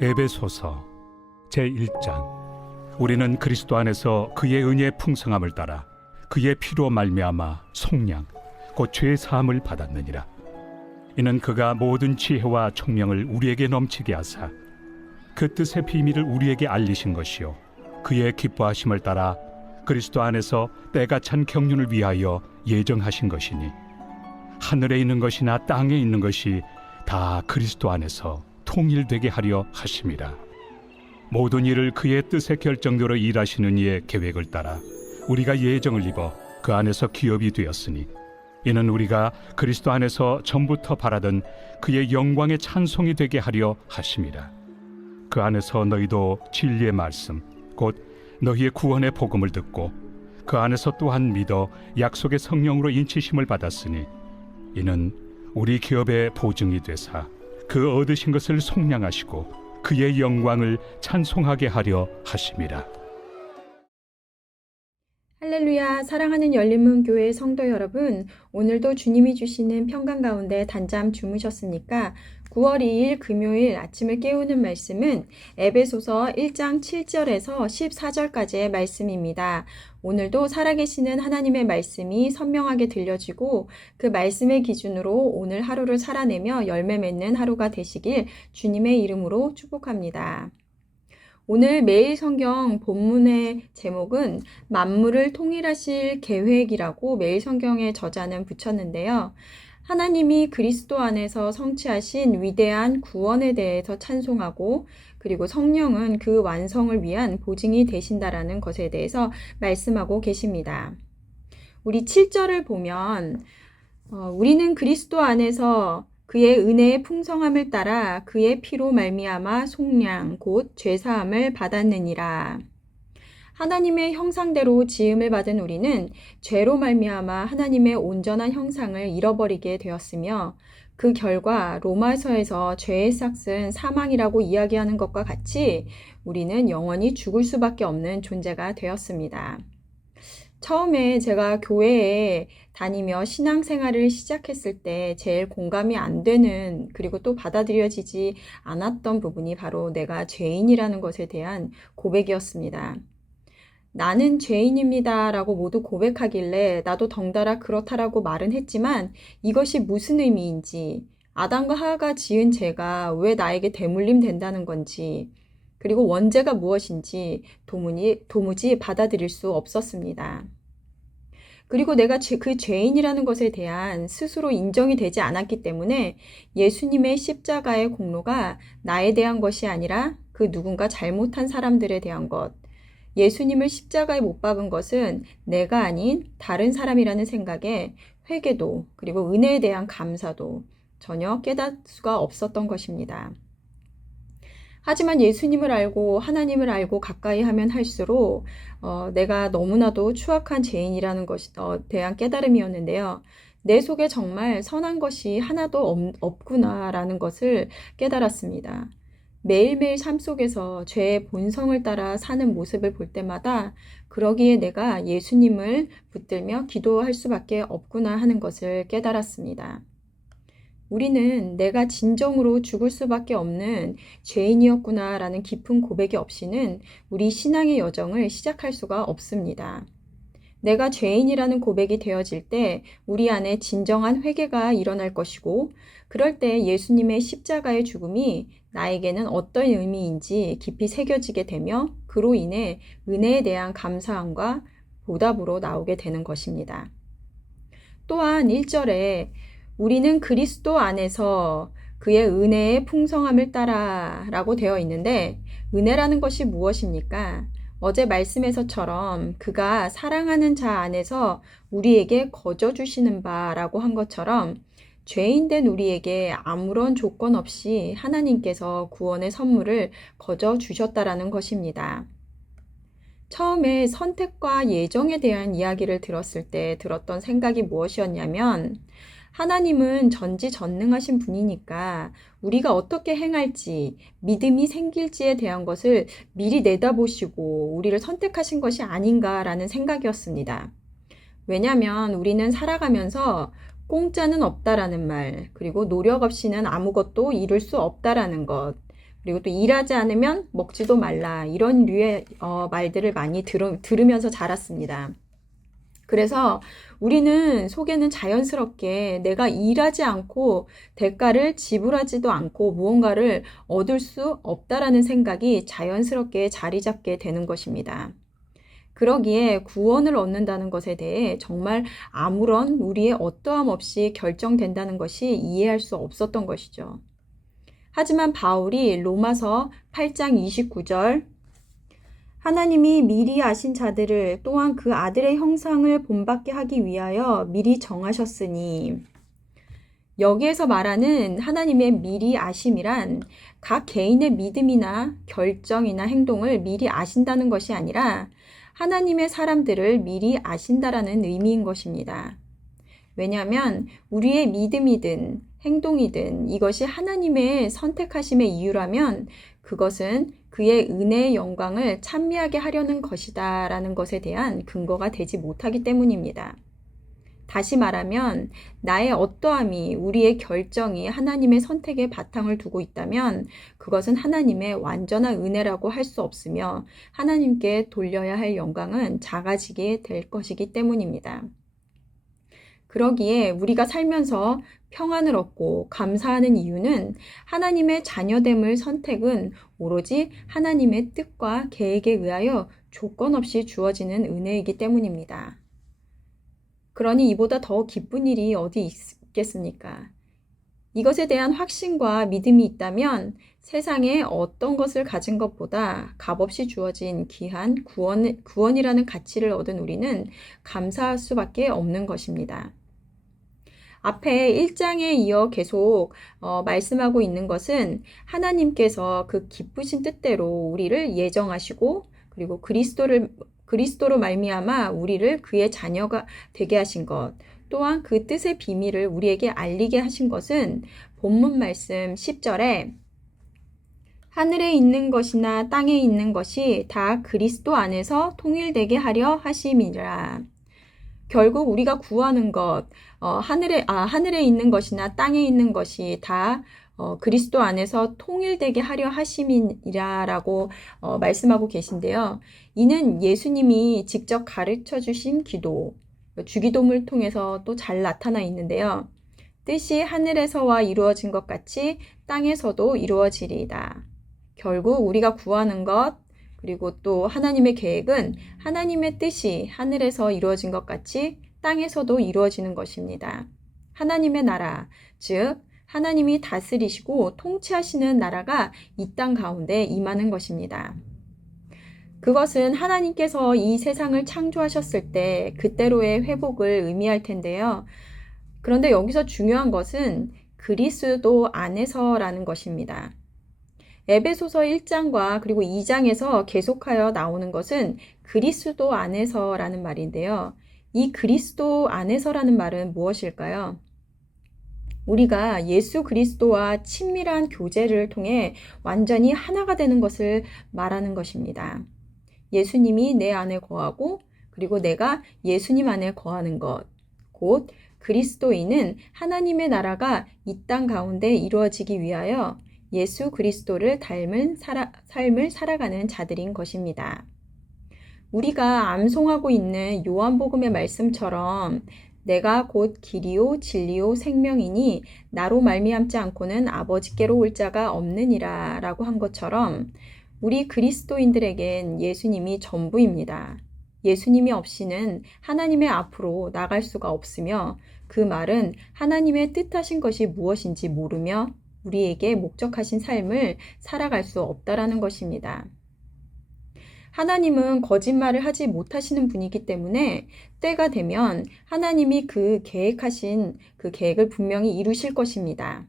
에베소서 제1장. 우리는 그리스도 안에서 그의 은혜의 풍성함을 따라 그의 피로 말미암아 속량 곧 죄 사함을 받았느니라. 이는 그가 모든 지혜와 총명을 우리에게 넘치게 하사 그 뜻의 비밀을 우리에게 알리신 것이요 그의 기뻐하심을 따라 그리스도 안에서 때가 찬 경륜을 위하여 예정하신 것이니, 하늘에 있는 것이나 땅에 있는 것이 다 그리스도 안에서 통일되게 하려 하심이라. 모든 일을 그의 뜻의 결정대로 일하시는 이의 계획을 따라 우리가 예정을 입어 그 안에서 기업이 되었으니, 이는 우리가 그리스도 안에서 전부터 바라던 그의 영광의 찬송이 되게 하려 하심이라. 그 안에서 너희도 진리의 말씀 곧 너희의 구원의 복음을 듣고 그 안에서 또한 믿어 약속의 성령으로 인치심을 받았으니, 이는 우리 기업의 보증이 되사 그 얻으신 것을 속량하시고 그의 영광을 찬송하게 하려 하심이라. 할렐루야. 사랑하는 열린문교회 성도 여러분, 오늘도 주님이 주시는 평강 가운데 단잠 주무셨습니까? 9월 2일 금요일 아침을 깨우는 말씀은 에베소서 1장 7절에서 14절까지의 말씀입니다. 오늘도 살아계시는 하나님의 말씀이 선명하게 들려지고 그 말씀의 기준으로 오늘 하루를 살아내며 열매 맺는 하루가 되시길 주님의 이름으로 축복합니다. 오늘 매일 성경 본문의 제목은 만물을 통일하실 계획이라고 매일 성경의 저자는 붙였는데요. 하나님이 그리스도 안에서 성취하신 위대한 구원에 대해서 찬송하고, 그리고 성령은 그 완성을 위한 보증이 되신다라는 것에 대해서 말씀하고 계십니다. 우리 7절을 보면 우리는 그리스도 안에서 그의 은혜의 풍성함을 따라 그의 피로 말미암아 속량 곧 죄사함을 받았느니라. 하나님의 형상대로 지음을 받은 우리는 죄로 말미암아 하나님의 온전한 형상을 잃어버리게 되었으며, 그 결과 로마서에서 죄의 삭은 사망이라고 이야기하는 것과 같이 우리는 영원히 죽을 수밖에 없는 존재가 되었습니다. 처음에 제가 교회에 다니며 신앙생활을 시작했을 때 제일 공감이 안 되는, 그리고 또 받아들여지지 않았던 부분이 바로 내가 죄인이라는 것에 대한 고백이었습니다. 나는 죄인입니다 라고 모두 고백하길래 나도 덩달아 그렇다라고 말은 했지만, 이것이 무슨 의미인지, 아담과 하와가 지은 죄가 왜 나에게 대물림 된다는 건지, 그리고 원죄가 무엇인지 도무지 받아들일 수 없었습니다. 그리고 내가 그 죄인이라는 것에 대한 스스로 인정이 되지 않았기 때문에 예수님의 십자가의 공로가 나에 대한 것이 아니라 그 누군가 잘못한 사람들에 대한 것, 예수님을 십자가에 못 박은 것은 내가 아닌 다른 사람이라는 생각에 회개도, 그리고 은혜에 대한 감사도 전혀 깨닫을 수가 없었던 것입니다. 하지만 예수님을 알고 하나님을 알고 가까이 하면 할수록 내가 너무나도 추악한 죄인이라는 것에 대한 깨달음이었는데요. 내 속에 정말 선한 것이 하나도 없구나라는 것을 깨달았습니다. 매일매일 삶 속에서 죄의 본성을 따라 사는 모습을 볼 때마다 그러기에 내가 예수님을 붙들며 기도할 수밖에 없구나 하는 것을 깨달았습니다. 우리는 내가 진정으로 죽을 수밖에 없는 죄인이었구나라는 깊은 고백이 없이는 우리 신앙의 여정을 시작할 수가 없습니다. 내가 죄인이라는 고백이 되어질 때 우리 안에 진정한 회개가 일어날 것이고, 그럴 때 예수님의 십자가의 죽음이 나에게는 어떤 의미인지 깊이 새겨지게 되며 그로 인해 은혜에 대한 감사함과 보답으로 나오게 되는 것입니다. 또한 1절에 우리는 그리스도 안에서 그의 은혜의 풍성함을 따라 라고 되어 있는데, 은혜라는 것이 무엇입니까? 어제 말씀에서처럼 그가 사랑하는 자 안에서 우리에게 거저 주시는 바라고 한 것처럼 죄인된 우리에게 아무런 조건 없이 하나님께서 구원의 선물을 거저 주셨다라는 것입니다. 처음에 선택과 예정에 대한 이야기를 들었을 때 들었던 생각이 무엇이었냐면, 하나님은 전지전능하신 분이니까 우리가 어떻게 행할지, 믿음이 생길지에 대한 것을 미리 내다보시고 우리를 선택하신 것이 아닌가라는 생각이었습니다. 왜냐하면 우리는 살아가면서 공짜는 없다라는 말, 그리고 노력 없이는 아무것도 이룰 수 없다라는 것, 그리고 또 일하지 않으면 먹지도 말라. 이런 류의 말들을 많이 들으면서 자랐습니다. 그래서 우리는 속에는 자연스럽게 내가 일하지 않고 대가를 지불하지도 않고 무언가를 얻을 수 없다라는 생각이 자연스럽게 자리 잡게 되는 것입니다. 그러기에 구원을 얻는다는 것에 대해 정말 아무런 우리의 어떠함 없이 결정된다는 것이 이해할 수 없었던 것이죠. 하지만 바울이 로마서 8장 29절 하나님이 미리 아신 자들을 또한 그 아들의 형상을 본받게 하기 위하여 미리 정하셨으니 여기에서 말하는 하나님의 미리 아심이란 각 개인의 믿음이나 결정이나 행동을 미리 아신다는 것이 아니라 하나님의 사람들을 미리 아신다라는 의미인 것입니다. 왜냐하면 우리의 믿음이든 행동이든 이것이 하나님의 선택하심의 이유라면 그것은 그의 은혜의 영광을 찬미하게 하려는 것이다 라는 것에 대한 근거가 되지 못하기 때문입니다. 다시 말하면 나의 어떠함이 우리의 결정이 하나님의 선택에 바탕을 두고 있다면 그것은 하나님의 완전한 은혜라고 할 수 없으며 하나님께 돌려야 할 영광은 작아지게 될 것이기 때문입니다. 그러기에 우리가 살면서 평안을 얻고 감사하는 이유는 하나님의 자녀됨을 선택은 오로지 하나님의 뜻과 계획에 의하여 조건 없이 주어지는 은혜이기 때문입니다. 그러니 이보다 더 기쁜 일이 어디 있겠습니까? 이것에 대한 확신과 믿음이 있다면 세상에 어떤 것을 가진 것보다 값없이 주어진 귀한 구원이라는 가치를 얻은 우리는 감사할 수밖에 없는 것입니다. 앞에 1장에 이어 계속 말씀하고 있는 것은 하나님께서 그 기쁘신 뜻대로 우리를 예정하시고 그리고 그리스도로 말미암아 우리를 그의 자녀가 되게 하신 것, 또한 그 뜻의 비밀을 우리에게 알리게 하신 것은 본문 말씀 10절에 하늘에 있는 것이나 땅에 있는 것이 다 그리스도 안에서 통일되게 하려 하심이라. 결국 우리가 구하는 것, 하늘에 있는 것이나 땅에 있는 것이 다 그리스도 안에서 통일되게 하려 하심이라라고 말씀하고 계신데요. 이는 예수님이 직접 가르쳐 주신 기도, 주기도문을 통해서 또 잘 나타나 있는데요. 뜻이 하늘에서와 이루어진 것 같이 땅에서도 이루어지리이다. 결국 우리가 구하는 것, 그리고 또 하나님의 계획은 하나님의 뜻이 하늘에서 이루어진 것 같이 땅에서도 이루어지는 것입니다. 하나님의 나라, 즉 하나님이 다스리시고 통치하시는 나라가 이 땅 가운데 임하는 것입니다. 그것은 하나님께서 이 세상을 창조하셨을 때 그때로의 회복을 의미할 텐데요. 그런데 여기서 중요한 것은 그리스도 안에서라는 것입니다. 에베소서 1장과 그리고 2장에서 계속하여 나오는 것은 그리스도 안에서라는 말인데요. 이 그리스도 안에서라는 말은 무엇일까요? 우리가 예수 그리스도와 친밀한 교제를 통해 완전히 하나가 되는 것을 말하는 것입니다. 예수님이 내 안에 거하고 그리고 내가 예수님 안에 거하는 것, 곧 그리스도인은 하나님의 나라가 이 땅 가운데 이루어지기 위하여 예수 그리스도를 닮은 삶을 살아가는 자들인 것입니다. 우리가 암송하고 있는 요한복음의 말씀처럼 내가 곧 길이요 진리요 생명이니 나로 말미암지 않고는 아버지께로 올 자가 없느니라 라고 한 것처럼 우리 그리스도인들에겐 예수님이 전부입니다. 예수님이 없이는 하나님의 앞으로 나갈 수가 없으며 그 말은 하나님의 뜻하신 것이 무엇인지 모르며 우리에게 목적하신 삶을 살아갈 수 없다라는 것입니다. 하나님은 거짓말을 하지 못하시는 분이기 때문에 때가 되면 하나님이 그 계획하신 그 계획을 분명히 이루실 것입니다.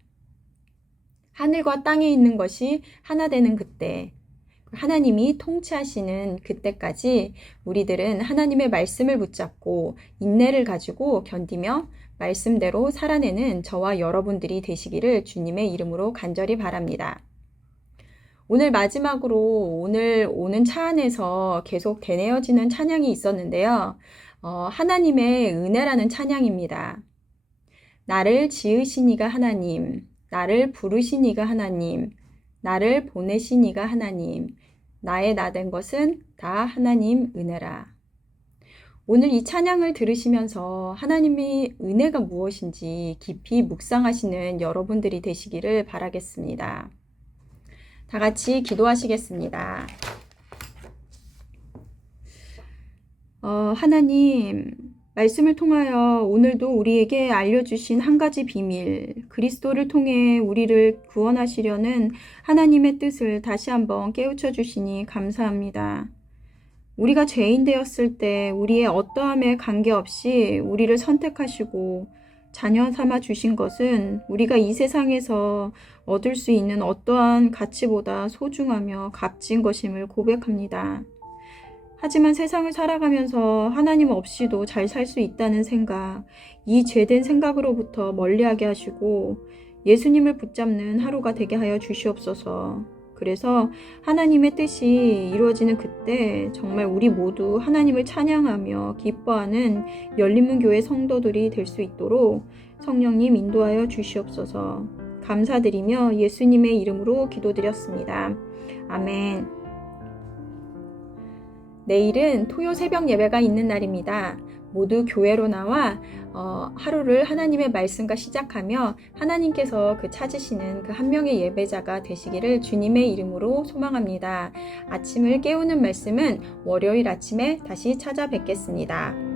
하늘과 땅에 있는 것이 하나 되는 그때, 하나님이 통치하시는 그때까지 우리들은 하나님의 말씀을 붙잡고 인내를 가지고 견디며 말씀대로 살아내는 저와 여러분들이 되시기를 주님의 이름으로 간절히 바랍니다. 오늘 마지막으로 오늘 오는 차 안에서 계속 되뇌어지는 찬양이 있었는데요. 하나님의 은혜라는 찬양입니다. 나를 지으신 이가 하나님, 나를 부르신 이가 하나님, 나를 보내신 이가 하나님, 나의 나 된 것은 다 하나님 은혜라. 오늘 이 찬양을 들으시면서 하나님의 은혜가 무엇인지 깊이 묵상하시는 여러분들이 되시기를 바라겠습니다. 다 같이 기도하시겠습니다. 하나님, 말씀을 통하여 오늘도 우리에게 알려주신 한 가지 비밀, 그리스도를 통해 우리를 구원하시려는 하나님의 뜻을 다시 한번 깨우쳐 주시니 감사합니다. 우리가 죄인 되었을 때 우리의 어떠함에 관계없이 우리를 선택하시고 자녀 삼아 주신 것은 우리가 이 세상에서 얻을 수 있는 어떠한 가치보다 소중하며 값진 것임을 고백합니다. 하지만 세상을 살아가면서 하나님 없이도 잘 살 수 있다는 생각, 이 죄된 생각으로부터 멀리하게 하시고 예수님을 붙잡는 하루가 되게 하여 주시옵소서. 그래서 하나님의 뜻이 이루어지는 그때 정말 우리 모두 하나님을 찬양하며 기뻐하는 열린문교회 성도들이 될 수 있도록 성령님 인도하여 주시옵소서. 감사드리며 예수님의 이름으로 기도드렸습니다. 아멘. 내일은 토요 새벽 예배가 있는 날입니다. 모두 교회로 나와 하루를 하나님의 말씀과 시작하며 하나님께서 찾으시는 그 한 명의 예배자가 되시기를 주님의 이름으로 소망합니다. 아침을 깨우는 말씀은 월요일 아침에 다시 찾아뵙겠습니다.